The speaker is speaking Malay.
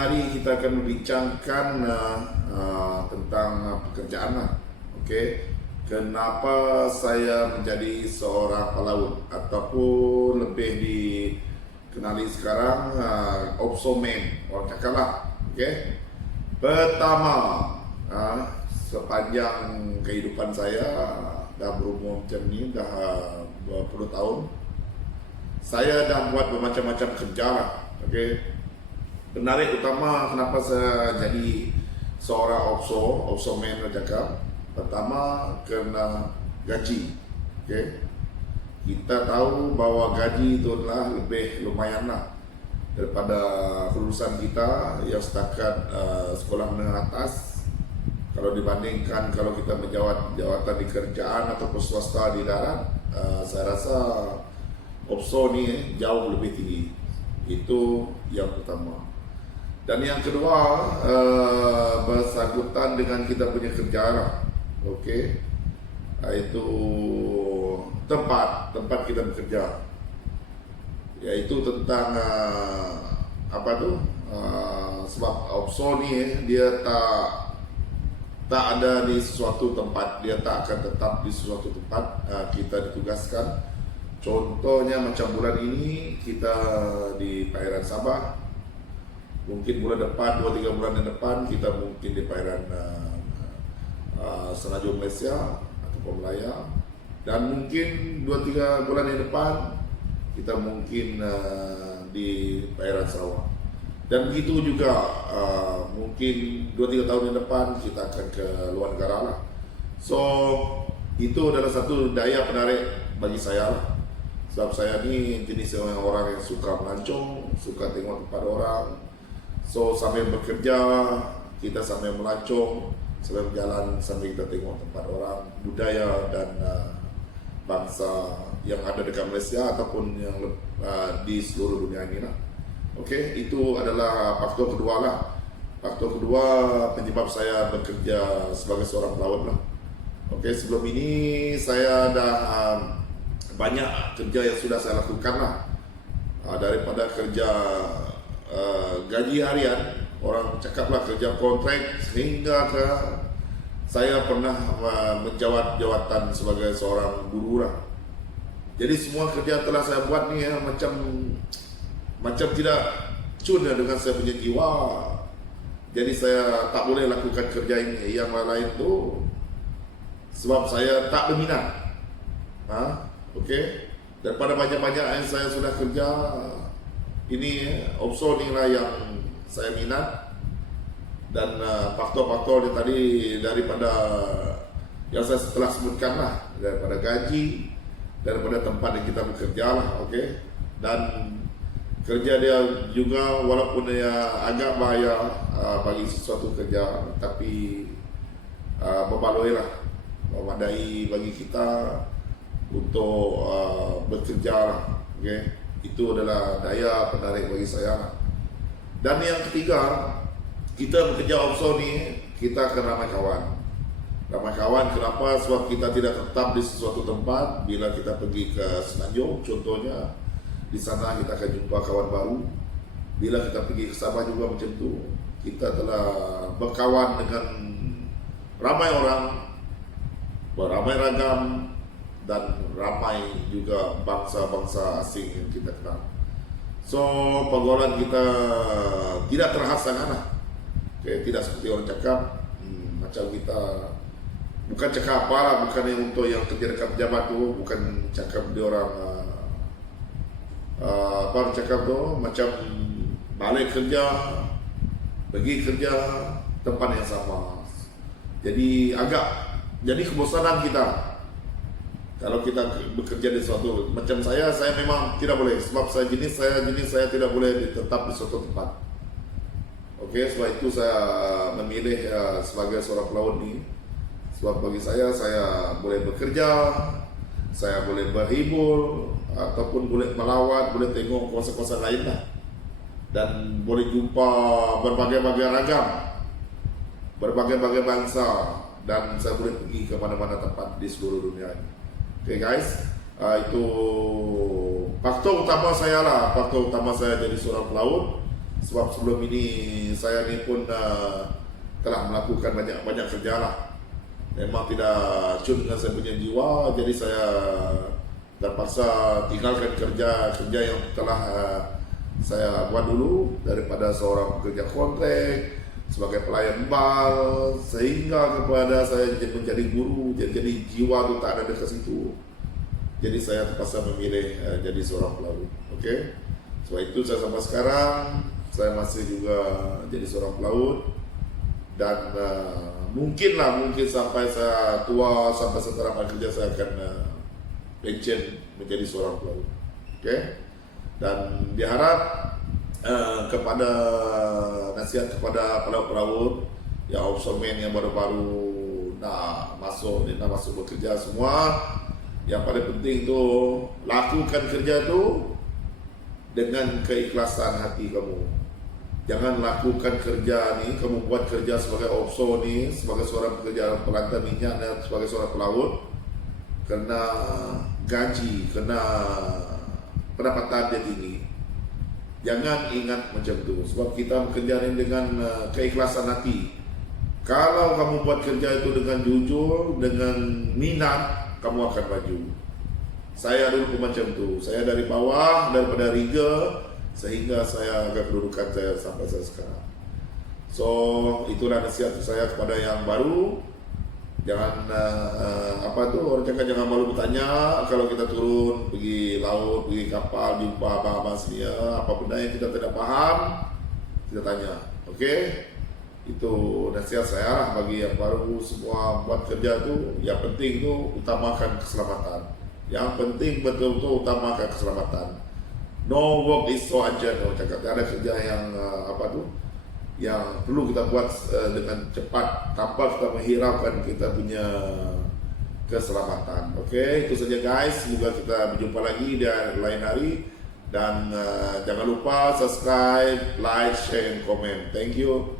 hari kita akan membincangkan tentang pekerjaan lah. Okey, kenapa saya menjadi seorang pelaut ataupun lebih dikenali sekarang offshore man, orang cakap lah. Okey, pertama, sepanjang kehidupan saya dah berumur macam ni, dah berpuluh tahun, saya dah buat bermacam-macam kerja lah. Okey, penarik utama kenapa saya jadi seorang offshore man cakap, pertama kerana gaji. Okay? Kita tahu bahawa gaji itu adalah lebih lumayan lah daripada kelulusan kita yang setakat sekolah menengah atas. Kalau dibandingkan kalau kita menjawat jawatan di kerjaan ataupun swasta di darat, saya rasa offshore ni jauh lebih tinggi. Itu yang pertama. Dan yang kedua, bersangkutan dengan kita punya kerja lah. Okey, iaitu tempat kita bekerja, iaitu tentang sebab offshore ni dia tak ada di sesuatu tempat, dia tak akan tetap di sesuatu tempat. Kita ditugaskan, contohnya macam bulan ini kita di perairan Sabah, mungkin bulan depan, 2-3 bulan depan kita mungkin di perairan Semenanjung Malaysia ataupun Melaya, dan mungkin 2-3 bulan yang depan kita mungkin di perairan Sarawak, dan begitu juga mungkin 2-3 tahun yang depan kita akan ke luar negara lah. So itu adalah satu daya penarik bagi saya lah. Sebab saya ni jenis orang yang suka melancong, suka tengok tempat orang. So sambil bekerja, kita sambil melancong, sambil berjalan, sambil kita tengok tempat orang, budaya dan bangsa yang ada dekat Malaysia ataupun yang di seluruh dunia ini lah. Okey, itu adalah faktor kedua lah. Faktor kedua penyebab saya bekerja sebagai seorang pelaut lah. Okey, sebelum ini saya dah banyak kerja yang sudah saya lakukan lah. Daripada kerja gaji harian, orang cakaplah kerja kontrak, sehingga ke saya pernah menjawat jawatan sebagai seorang guru lah. Jadi semua kerja telah saya buat ni macam tidak cuna dengan saya punya jiwa. Jadi saya tak boleh lakukan kerja ini yang lain tu sebab saya tak berminat. Okey, daripada banyak-banyak yang saya sudah kerja, ini offshore ni lah yang saya minat. Dan faktor-faktor dia tadi daripada yang saya telah sebutkan lah, daripada gaji, daripada tempat yang kita bekerja lah. Okey, dan kerja dia juga walaupun dia agak bahaya bagi sesuatu kerja, tapi berbaloi lah, memadai bagi kita untuk bekerja lah. Okay? Itu adalah daya penarik bagi saya lah. Dan yang ketiga, kita bekerja offshore ni, kita akan ramai kawan. Ramai kawan kenapa? Sebab kita tidak tetap di sesuatu tempat. Bila kita pergi ke Semenanjung contohnya, di sana kita akan jumpa kawan baru. Bila kita pergi ke Sabah juga macam tu, kita telah berkawan dengan ramai orang, beramai ragam, dan ramai juga bangsa-bangsa asing yang kita kenal. So pergaulan kita tidak terhad sangat lah. Okay, tidak seperti orang cakap macam kita, bukan cakap apa lah, bukan yang untuk yang kerja dekat pejabat tu, bukan cakap dia orang apa cakap tu, macam balik kerja, pergi kerja tempat yang sama. Jadi jadi kebosanan kita kalau kita bekerja di suatu, macam saya memang tidak boleh, sebab saya jenis saya tidak boleh tetap di suatu tempat. Okey, sebab itu saya memilih sebagai seorang pelaut ni. Sebab bagi saya boleh bekerja, saya boleh berhibur, ataupun boleh melawat, boleh tengok kawasan-kawasan lain lah. Dan boleh jumpa berbagai-bagai ragam, berbagai-bagai bangsa, dan saya boleh pergi ke mana-mana tempat di seluruh dunia ini. Okay guys, itu faktor utama saya lah, faktor utama saya jadi seorang pelaut. Sebab sebelum ini saya ni pun telah melakukan banyak kerja lah. Memang tidak cun dengan saya punya jiwa, jadi saya terpaksa tinggalkan kerja yang telah saya buat dulu daripada seorang pekerja kontrak sebagai pelayan bal, sehingga kepada saya menjadi guru, jadi jiwa tu tak ada dekat situ. Jadi saya terpaksa memilih jadi seorang pelaut. Okey. Sebab itu saya sampai sekarang saya masih juga jadi seorang pelaut, dan mungkin sampai saya tua, sampai saya tamat kerja, saya akan pensiun menjadi seorang pelaut. Okey. Dan diharap kepada nasihat kepada pelaut-pelaut yang offshoreman yang baru-baru nak masuk bekerja semua, yang paling penting tu lakukan kerja tu dengan keikhlasan hati kamu. Jangan lakukan kerja ni, kamu buat kerja sebagai offshore ni, sebagai seorang pekerja pelantar minyak dan sebagai seorang pelaut, kena gaji, kena pendapatan dia tinggi. Jangan ingat macam tu, sebab kita bekerja ni dengan keikhlasan hati. Kalau kamu buat kerja itu dengan jujur, dengan minat, kamu akan maju. Saya dulu pun macam tu. Saya dari bawah, daripada riga, sehingga saya agak kedudukan saya sampai saya sekarang. So itulah nasihat saya kepada yang baru. Jangan orang cakap jangan malu bertanya. Kalau kita turun pergi laut, pergi kapal, jumpa abang-abang sedia, apa benda yang kita tidak faham, kita tanya. Okey, itu nasihat saya lah bagi yang baru semua buat kerja tu. Yang penting tu utamakan keselamatan. Yang penting betul-betul utamakan keselamatan. No work is so urgent. Cakap ada kerja yang yang perlu kita buat dengan cepat tanpa kita menghiraukan kita punya keselamatan. Okey, itu saja guys. Semoga kita berjumpa lagi di lain hari, dan jangan lupa subscribe, like, share, and comment. Thank you.